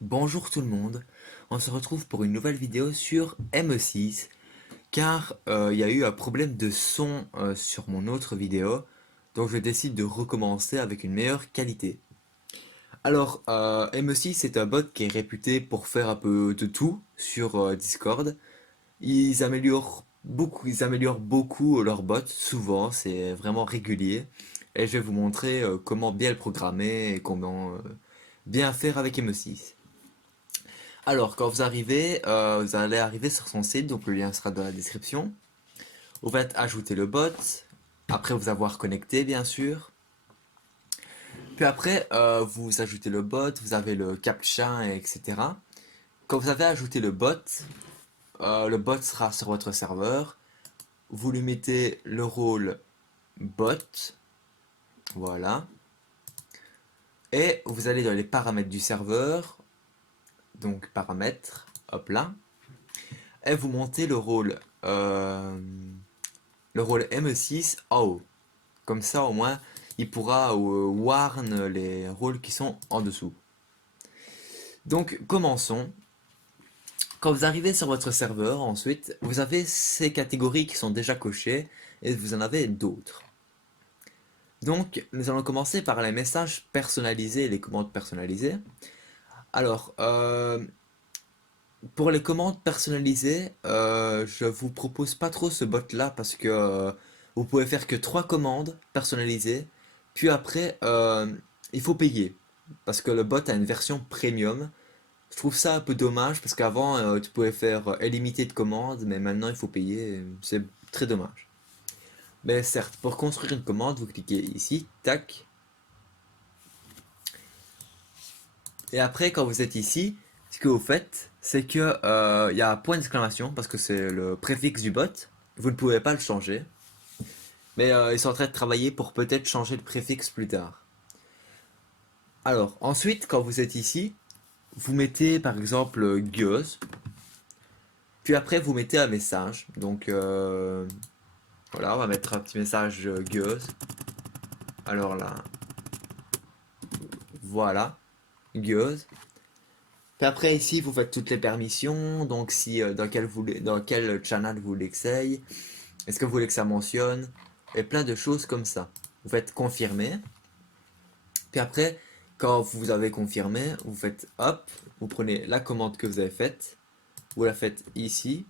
Bonjour tout le monde, on se retrouve pour une nouvelle vidéo sur ME6 car il y a eu un problème de son sur mon autre vidéo, donc je décide de recommencer avec une meilleure qualité. Alors ME6 c'est un bot qui est réputé pour faire un peu de tout sur Discord. Ils améliorent beaucoup leur bot, souvent c'est vraiment régulier, et je vais vous montrer comment bien le programmer et comment bien faire avec ME6. Alors, quand vous allez arriver sur son site, donc le lien sera dans la description. Vous faites ajouter le bot, après vous avoir connecté bien sûr. Puis après, vous ajoutez le bot, vous avez le captcha, etc. Quand vous avez ajouté le bot sera sur votre serveur. Vous lui mettez le rôle bot, voilà. Et vous allez dans les paramètres du serveur, donc paramètres, hop là. Et vous montez le rôle ME6 en haut. Comme ça, au moins, il pourra warn les rôles qui sont en dessous. Donc, commençons. Quand vous arrivez sur votre serveur, ensuite, vous avez ces catégories qui sont déjà cochées et vous en avez d'autres. Donc, nous allons commencer par les messages personnalisés et les commandes personnalisées. Alors, pour les commandes personnalisées, je vous propose pas trop ce bot là parce que vous pouvez faire que 3 commandes personnalisées. Puis après, il faut payer parce que le bot a une version premium. Je trouve ça un peu dommage parce qu'avant tu pouvais faire illimité de commandes, mais maintenant il faut payer. C'est très dommage. Mais certes, pour construire une commande, vous cliquez ici, tac. Et après, quand vous êtes ici, ce que vous faites, c'est que il y a un point d'exclamation parce que c'est le préfixe du bot. Vous ne pouvez pas le changer, mais ils sont en train de travailler pour peut-être changer le préfixe plus tard. Alors, ensuite, quand vous êtes ici, vous mettez par exemple gueuse, puis après vous mettez un message. Donc voilà, on va mettre un petit message gueuse. Alors là, voilà, gueuse. Puis après ici, vous faites toutes les permissions. Donc si dans quel channel vous voulez que ça aille, est-ce que vous voulez que ça mentionne, et plein de choses comme ça. Vous faites confirmer. Puis après, quand vous avez confirmé, vous faites hop, vous prenez la commande que vous avez faite, vous la faites ici,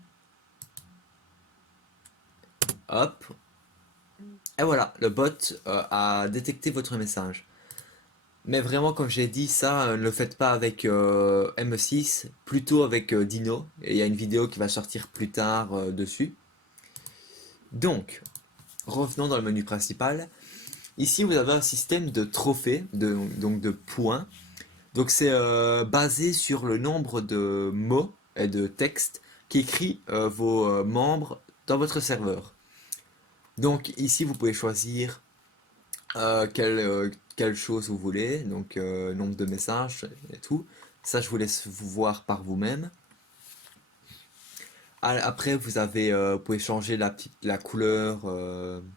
hop, et voilà, le bot a détecté votre message. Mais vraiment, comme j'ai dit, ça, ne le faites pas avec ME6, plutôt avec Dino. Et il y a une vidéo qui va sortir plus tard dessus. Donc, revenons dans le menu principal. Ici, vous avez un système de trophées, donc de points. Donc, c'est basé sur le nombre de mots et de textes qu'écrit vos membres dans votre serveur. Donc, ici, vous pouvez choisir quelle chose vous voulez, donc nombre de messages et tout. Ça, je vous laisse vous voir par vous-même. Après, vous pouvez changer la couleur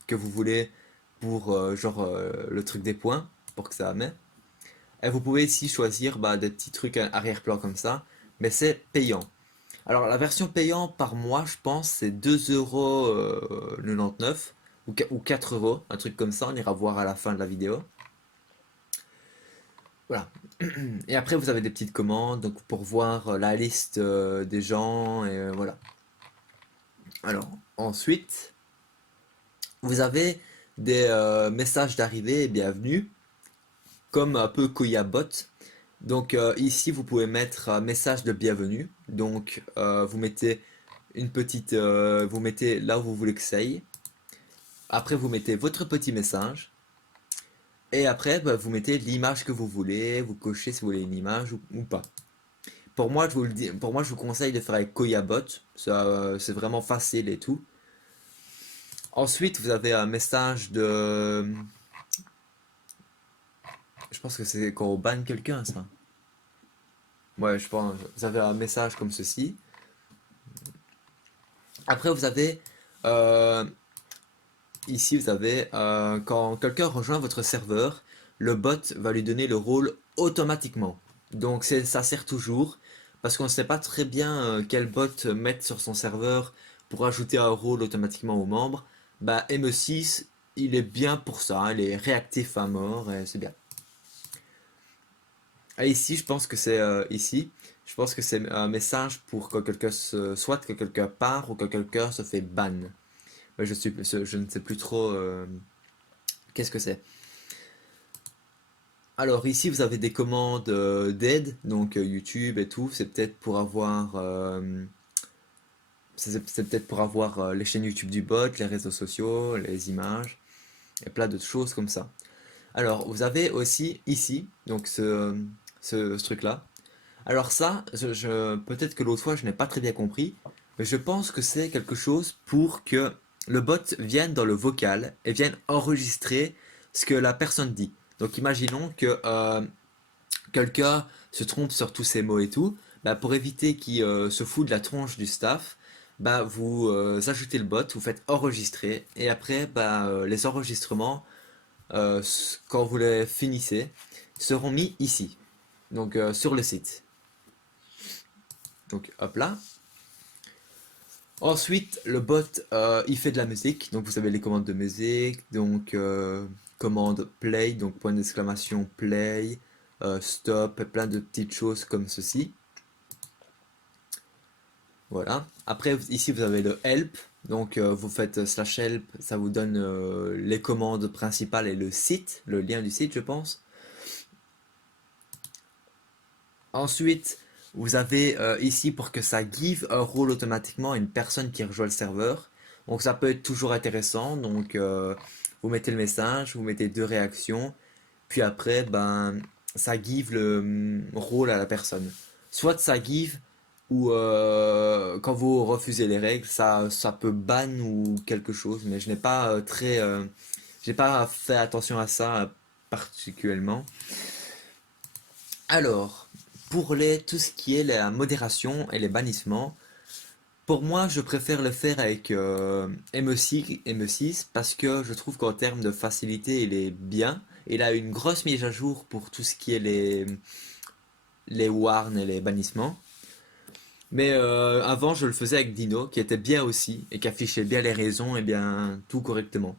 que vous voulez pour le truc des points, pour que ça met. Et vous pouvez ici choisir des petits trucs à arrière-plan comme ça, mais c'est payant. Alors la version payante par mois, je pense, c'est 2,99 € ou 4 euros, un truc comme ça, on ira voir à la fin de la vidéo. Voilà. Et après, vous avez des petites commandes donc pour voir la liste des gens, et voilà. Alors, ensuite, vous avez des messages d'arrivée et bienvenue, comme un peu Koyabot. Donc ici, vous pouvez mettre un message de bienvenue. Donc vous mettez vous mettez là où vous voulez que ça aille. Après, vous mettez votre petit message. Et après, vous mettez l'image que vous voulez. Vous cochez si vous voulez une image ou pas. Pour moi, je vous conseille de faire avec Koyabot. Ça, c'est vraiment facile et tout. Ensuite, vous avez un message de. Je pense que c'est quand on banne quelqu'un, ça. Ouais, je pense. Vous avez un message comme ceci. Après, euh, vous avez quand quelqu'un rejoint votre serveur, le bot va lui donner le rôle automatiquement. Donc ça sert toujours parce qu'on ne sait pas très bien quel bot mettre sur son serveur pour ajouter un rôle automatiquement aux membres. Bah ME6, il est bien pour ça, hein, il est réactif à mort et c'est bien. Et ici, je pense que c'est je pense que c'est un message pour que soit que quelqu'un part ou que quelqu'un se fait ban. Mais je ne sais plus trop qu'est-ce que c'est. Alors ici, vous avez des commandes d'aide, donc YouTube et tout. C'est peut-être pour avoir c'est peut-être pour avoir les chaînes YouTube du bot, les réseaux sociaux, les images, et plein d'autres choses comme ça. Alors, vous avez aussi ici, donc ce truc-là. Alors ça, peut-être que l'autre fois, je n'ai pas très bien compris, mais je pense que c'est quelque chose pour que le bot vienne dans le vocal et vienne enregistrer ce que la personne dit. Donc imaginons que quelqu'un se trompe sur tous ces mots et tout, bah, pour éviter qu'il se fout de la tronche du staff, bah, vous ajoutez le bot, vous faites enregistrer, et après, bah, les enregistrements, quand vous les finissez, seront mis ici, donc sur le site. Donc hop là. Ensuite, le bot, il fait de la musique, donc vous avez les commandes de musique, donc commande play, donc point d'exclamation play, stop, et plein de petites choses comme ceci. Voilà. Après, ici, vous avez le help. Donc, vous faites slash help, ça vous donne les commandes principales et le site, le lien du site, je pense. Ensuite, vous avez ici pour que ça give un rôle automatiquement à une personne qui rejoint le serveur. Donc, ça peut être toujours intéressant. Donc, vous mettez le message, vous mettez deux réactions, puis après, ben, ça give le rôle à la personne. Soit ça give, ou quand vous refusez les règles, ça peut ban ou quelque chose, mais je n'ai pas j'ai pas fait attention à ça particulièrement. Alors, pour tout ce qui est la modération et les bannissements, pour moi, je préfère le faire avec ME6 parce que je trouve qu'en termes de facilité, il est bien. Il a une grosse mise à jour pour tout ce qui est les warns et les bannissements. Mais avant, je le faisais avec Dino, qui était bien aussi, et qui affichait bien les raisons et bien tout correctement.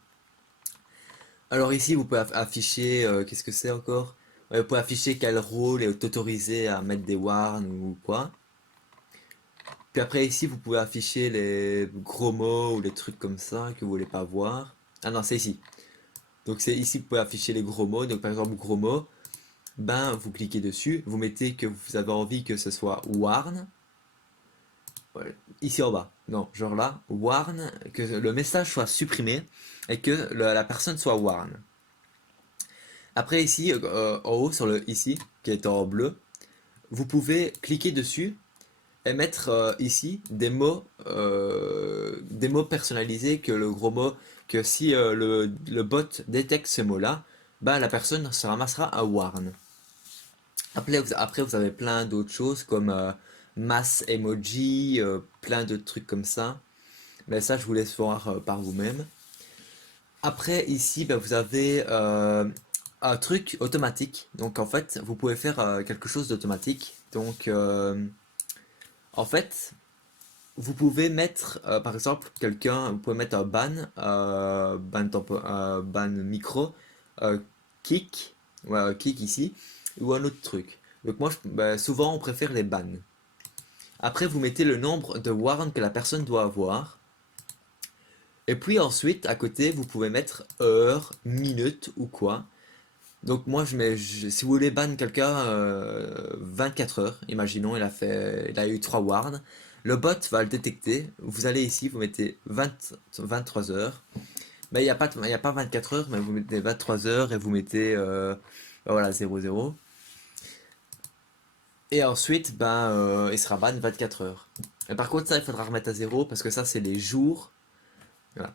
Alors ici, vous pouvez afficher, qu'est-ce que c'est encore? Ouais, vous pouvez afficher quel rôle est autorisé à mettre des warns ou quoi. Puis après ici, vous pouvez afficher les gros mots ou les trucs comme ça que vous voulez pas voir. Ah non, c'est ici. Donc c'est ici, vous pouvez afficher les gros mots. Donc par exemple, gros mots, ben vous cliquez dessus, vous mettez que vous avez envie que ce soit warn. Ouais, ici en bas. Non, genre là, warn, que le message soit supprimé et que la personne soit warn. Après ici, en haut, sur le ici, qui est en bleu, vous pouvez cliquer dessus et mettre ici des mots personnalisés que le gros mot, que si le bot détecte ce mot-là, bah, la personne se ramassera un warn. Après, vous avez plein d'autres choses comme mass emoji, plein de trucs comme ça. Mais ça, je vous laisse voir par vous-même. Après, ici, bah, vous avez un truc automatique. Donc, en fait, vous pouvez faire quelque chose d'automatique. Donc, en fait, vous pouvez mettre, par exemple, vous pouvez mettre un ban, ban micro, euh, kick, ouais, kick ici, ou un autre truc. Donc, moi, bah, souvent, on préfère les bans. Après, vous mettez le nombre de warns que la personne doit avoir. Et puis ensuite, à côté, vous pouvez mettre heure, minute ou quoi. Donc moi, si vous voulez ban quelqu'un 24 heures, imaginons, il a eu 3 warns, le bot va le détecter. Vous allez ici, vous mettez 23 heures. Mais il y a pas 24 heures, mais vous mettez 23 heures et vous mettez voilà, 00. Et ensuite, ben, il sera ban 24 heures. Et par contre, ça, il faudra remettre à zéro parce que ça, c'est les jours. Voilà.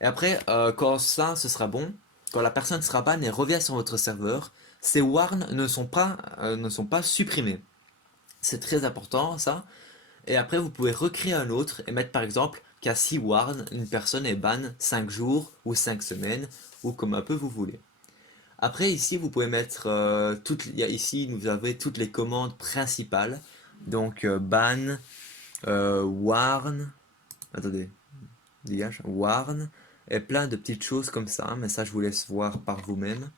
Et après, quand ça, ce sera bon, quand la personne sera ban et revient sur votre serveur, ces warns ne sont pas supprimés. C'est très important ça. Et après, vous pouvez recréer un autre et mettre par exemple qu'à 6 warns, une personne est ban 5 jours ou 5 semaines ou comme un peu vous voulez. Après, ici, vous pouvez mettre ici, vous avez toutes les commandes principales. Donc, ban, warn, attendez, dégage, warn, et plein de petites choses comme ça. Mais ça, je vous laisse voir par vous-même.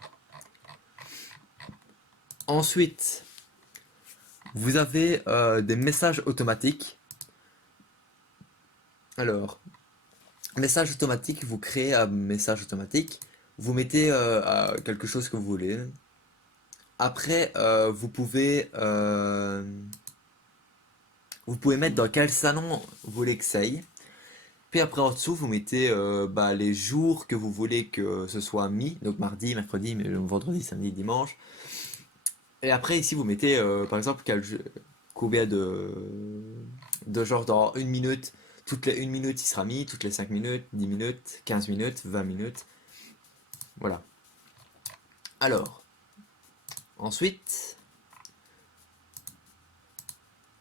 Ensuite, vous avez des messages automatiques. Alors, message automatique, vous créez un message automatique. Vous mettez quelque chose que vous voulez. Après, vous pouvez mettre dans quel salon vous voulez que ça aille. Puis après en dessous, vous mettez les jours que vous voulez que ce soit mis. Donc mardi, mercredi, vendredi, samedi, dimanche. Et après ici, vous mettez par exemple combien de genre dans une minute. Toutes les 1 minute, il sera mis. Toutes les 5 minutes, 10 minutes, 15 minutes, 20 minutes. Voilà. Alors, ensuite,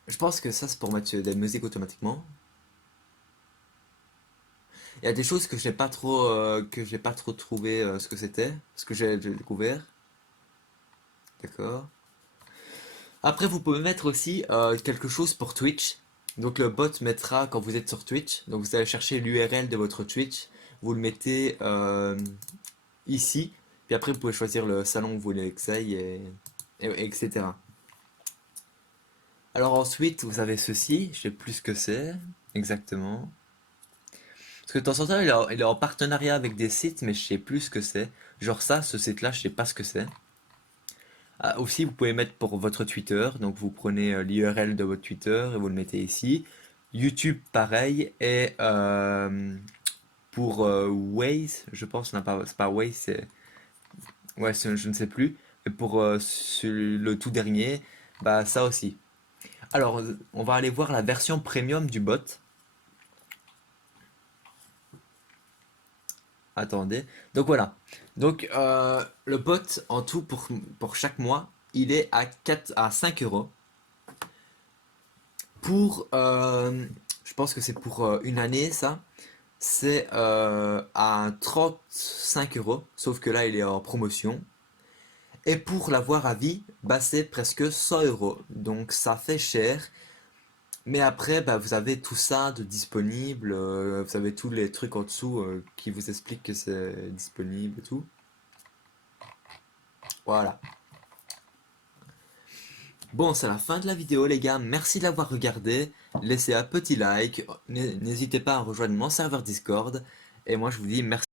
je pense que ça c'est pour mettre des musiques automatiquement. Il y a des choses que je n'ai pas trop trouvé ce que c'était, ce que j'ai découvert. D'accord. Après, vous pouvez mettre aussi quelque chose pour Twitch. Donc le bot mettra quand vous êtes sur Twitch. Donc vous allez chercher l'URL de votre Twitch. Vous le mettez ici. Puis après, vous pouvez choisir le salon que vous voulez que ça aille, etc. Alors ensuite, vous avez ceci. Je sais plus ce que c'est exactement. Parce que de temps en temps, il est en partenariat avec des sites, mais je sais plus ce que c'est. Genre ça, ce site-là, je sais pas ce que c'est. Ah, aussi, vous pouvez mettre pour votre Twitter. Donc vous prenez l'URL de votre Twitter et vous le mettez ici. YouTube, pareil. Et pour Waze, je pense, non, pas, c'est pas Waze, c'est... Ouais, je ne sais plus. Et pour le tout dernier, bah ça aussi. Alors, on va aller voir la version premium du bot. Attendez. Donc voilà. Donc le bot en tout pour chaque mois, il est à 5 euros. Pour, je pense que c'est pour une année ça. C'est à 35 euros. Sauf que là, il est en promotion. Et pour l'avoir à vie, bah, c'est presque 100 euros. Donc ça fait cher. Mais après, bah, vous avez tout ça de disponible. Vous avez tous les trucs en dessous qui vous expliquent que c'est disponible et tout. Voilà. Bon, c'est la fin de la vidéo les gars, merci de l'avoir regardé, laissez un petit like, n'hésitez pas à rejoindre mon serveur Discord, et moi je vous dis merci.